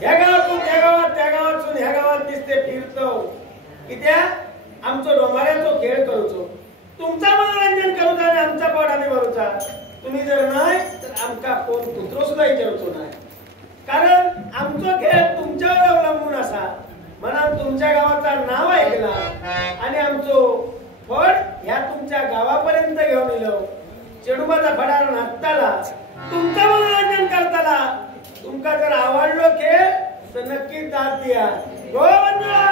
ह्या गावातून त्या गावात त्या गावातून ह्या गावात दिसते फिरतो कित्या आमचो डोंबाऱ्याचो खेळ करूचो तुमचा मनोरंजन करूचा आणि आमचा पोट आम्ही भरूचा तुम्ही जर नाही तर आमका कोण कुत्रो सुद्धा विचारूचो नाही कारण आमचो खेळ तुमच्यावर अवलंबून असा म्हणून तुमच्या गावाचं नाव ऐकला आणि आमचो फळ ह्या तुमच्या गावापर्यंत घेऊन येलो चेडूबाचा फडार नाचताला तुमचं मनोरंजन करताला तुमका जर आवडलो खेळ तर नक्की दाद द्या गोवंदा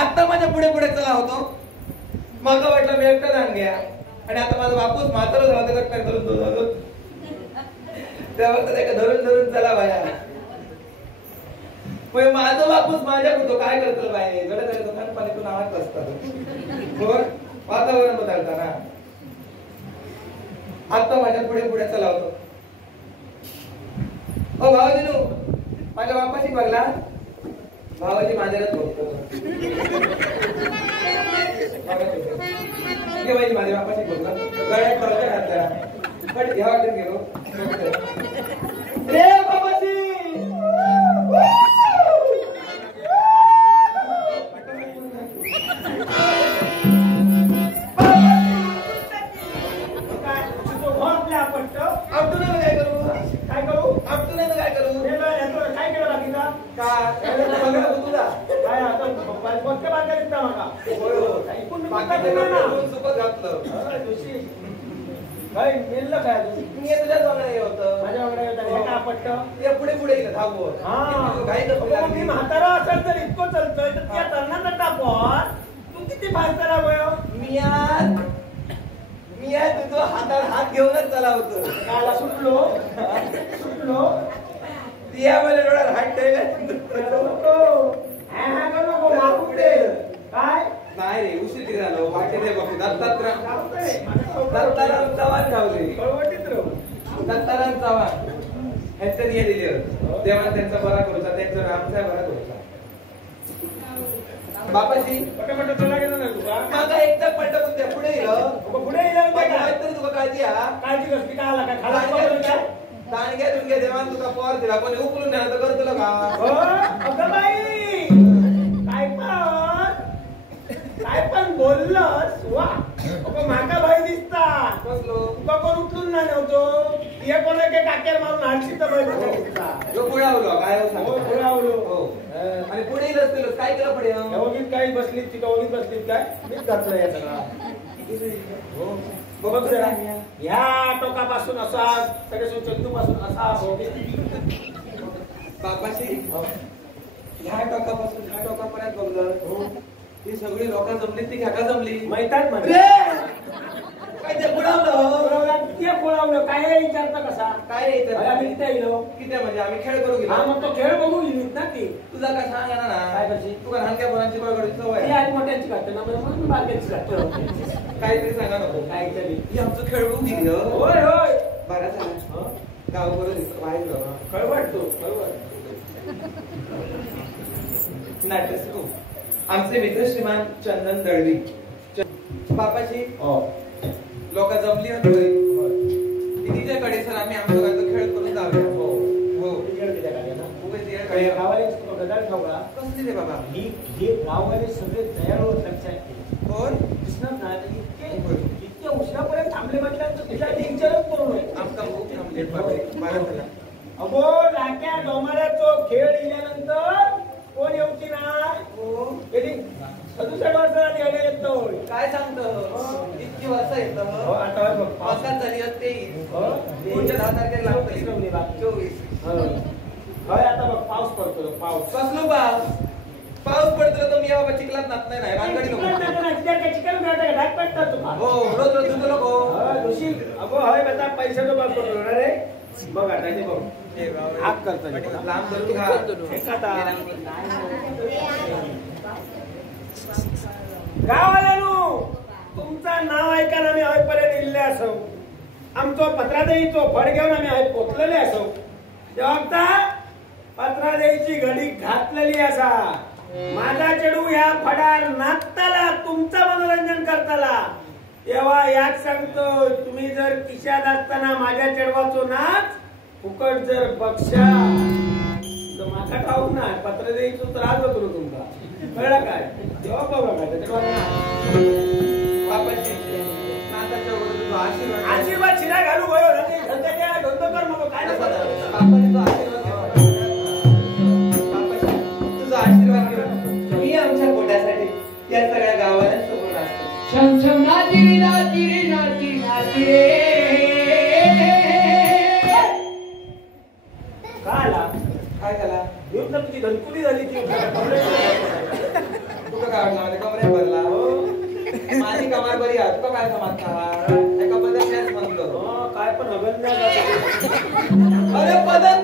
आता माझ्या पुढे पुढे चला होतो मागा वाटलं मी एकटा जाण घ्या आणि आता माझा बापूस म्हातारा झाला तर काय धरून धरून तेव्हा एका धरून धरून चला बाया पण माझा बापूस माझ्या कुठं काय करतो बाय गडद गडद थंड पाणी नावात असतात हो वातावरण बदलतं ना आता माझ्या पुढे पुढे चला होतो ओ भाऊजीनू माझ्या बापाशी बघला भावाची माझ्याच बघतो माझ्या बापाशी बघला गळ्यात पडत घातला पण घ्यावा गेलो रे बाबाजी पुढे पुढे म्हातारा असेल तर इतकं चलतोय तर त्या तरुणाचा टाकून तू किती भाषा मी तुझं हातात हात घेऊनच चला होतो काला सुटलो सुटलो तिया मला डोळ्यात हात काय नाही रे उशीर झालो वाटेने बघतो दत्ताराम चव्हाण धावले दत्ताराम चव्हाण ह्यांच्या दिया दिले देवान त्यांचा बरा करूचा त्यांचा रामचा बरा करूचा बापाजी पटपट चला गेला ना तुका मागा एकदा पटपट पुढे तरी तुका काळजी काळजी कसली काय आला काय खाला दाणग्या तुमच्या देवान तुका पोर दिला पण उकलून नेला तर करतो का बाई काय पण बोललंस वा माका भाई दिसता कसलो तुका कोण उचलून नाही नव्हतो हे कोण एक काकेर मारून हाडशी तर पुढावलो काय पुढावलो आणि पुढे रस्ते काय केलं पुढे ओगीत काही बसलीत तिथं ओगीत बसलीत काय मीच घातलं या सगळा बघ जरा ह्या टोकापासून असा सगळे चंदू पासून असा बापाशी ह्या टोकापासून ह्या टोकापर्यंत बघलं ही सगळी लोक जमली ती घ्या जमली माहितात म्हणजे काय ते पुढावलं ते पुढावलं काय विचारता कसा काय रे आम्ही तिथे येलो किती म्हणजे आम्ही खेळ करू गेलो मग तो खेळ बघू गेलीत ना ती तुझा काय सांगा ना काय कशी तुला लहानक्या मुलांची बरोबर सवय ती आधी मोठ्यांची घातली ना म्हणून बारक्यांची घातली काहीतरी सांगा नको काहीतरी ही आमचं खेळ बघू गेलं होय होय बरा झाला गाव बरोबर बाहेर कळवटतो कळवट नाट्य आमचे मित्र श्रीमान चंदन दळवी बापाची लोक जमली होती तिच्याकडे सर आम्ही आमचा खेळ करून जाऊया कसली रे बाबा ही गाववाले सगळे दयाळू लक्षात कोण दिसणार ना इतक्या उशिरापर्यंत थांबले म्हटल्यानंतर तुझ्या विचारच करू नये आमचा खूप थांबले बारा अगो लाक्या डोमाऱ्याचो खेळ दिल्यानंतर कोण येऊची नाही 67 वर्षांनी येतो काय सांगतो इतकी वर्ष कसं येतं हो आता होय बघ पाऊस. पावसात झाली आहे 23 हो पुढच्या 10 तारखेला लागतली 24 होय आता बघ पाऊस पडतो पाऊस. कसलो पाऊस पडतो तर मी बाबा चिखलात नात नाही रानगडी नको हो रोज रोज तुझं नको होय बेटा पैशाचं बाप पडतो रे बघ आता ते बघ आग करतो लांब धरून गावाल्यानो तुमचं नाव ऐकान आम्ही हयपर्यंत इल्ले असो आमचो पत्रादेईचो फड घेऊन आम्ही हय पोचलेले असो तेव्हा पत्रादेईची घडी घातलेली असा माझा चेडू ह्या फडार नाचताला तुमचं मनोरंजन करताला तेव्हा याक सांगतो तुम्ही जर खिशात असताना माझ्या चेडवाचो नाच फुकट जर बक्षा तर माका ठाऊक ना पत्रादेईचो त्रास होतो तुमचा कळलं काय तेव्हा बघा काय आशीर्वाद शिरा घालू कर मग काय तुझा आशीर्वाद घेऊन मी आमच्या पोटासाठी या सगळ्या गावाला समोर असतो छम छम नाची रे नाची रे नाची नाची रे काय आला काय झाला येऊन तर तुझी धनकुली झाली ती तुका काय वाटलं माझ्या कमरेत भरला माझी कमार बरी आहे तुका काय समजता एका बदल म्हणतो काय पण हवेल नाही अरे बदल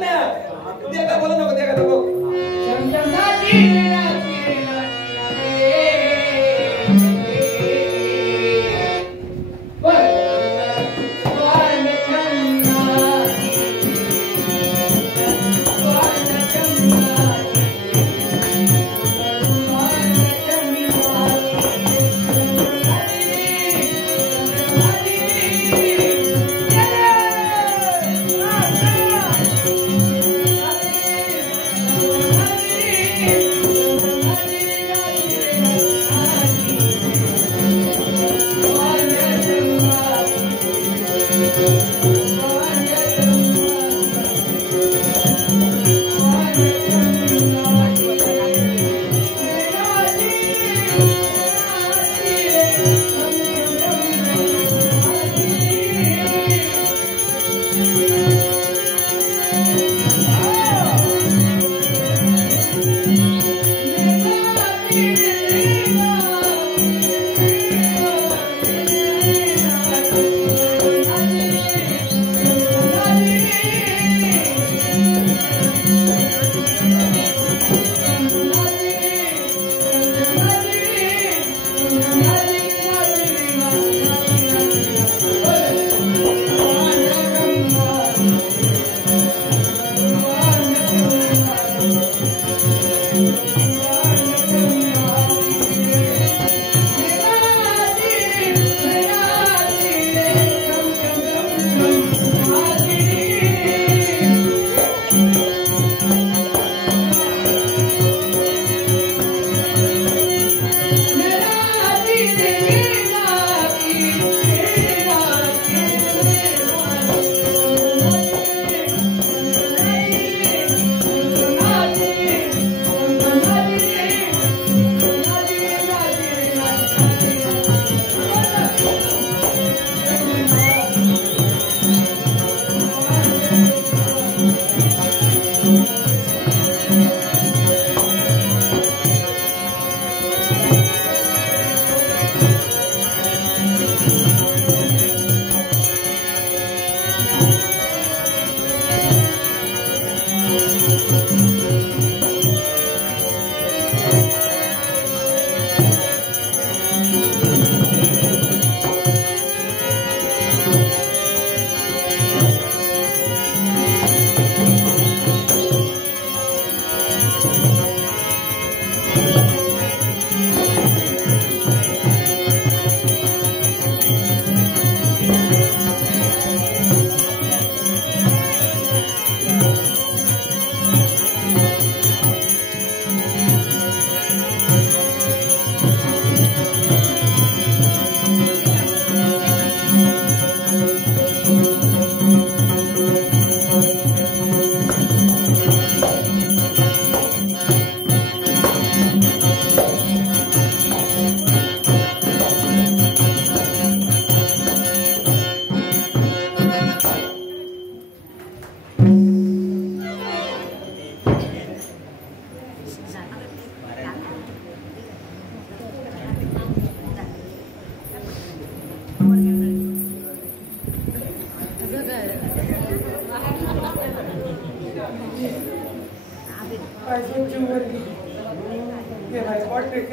Portrait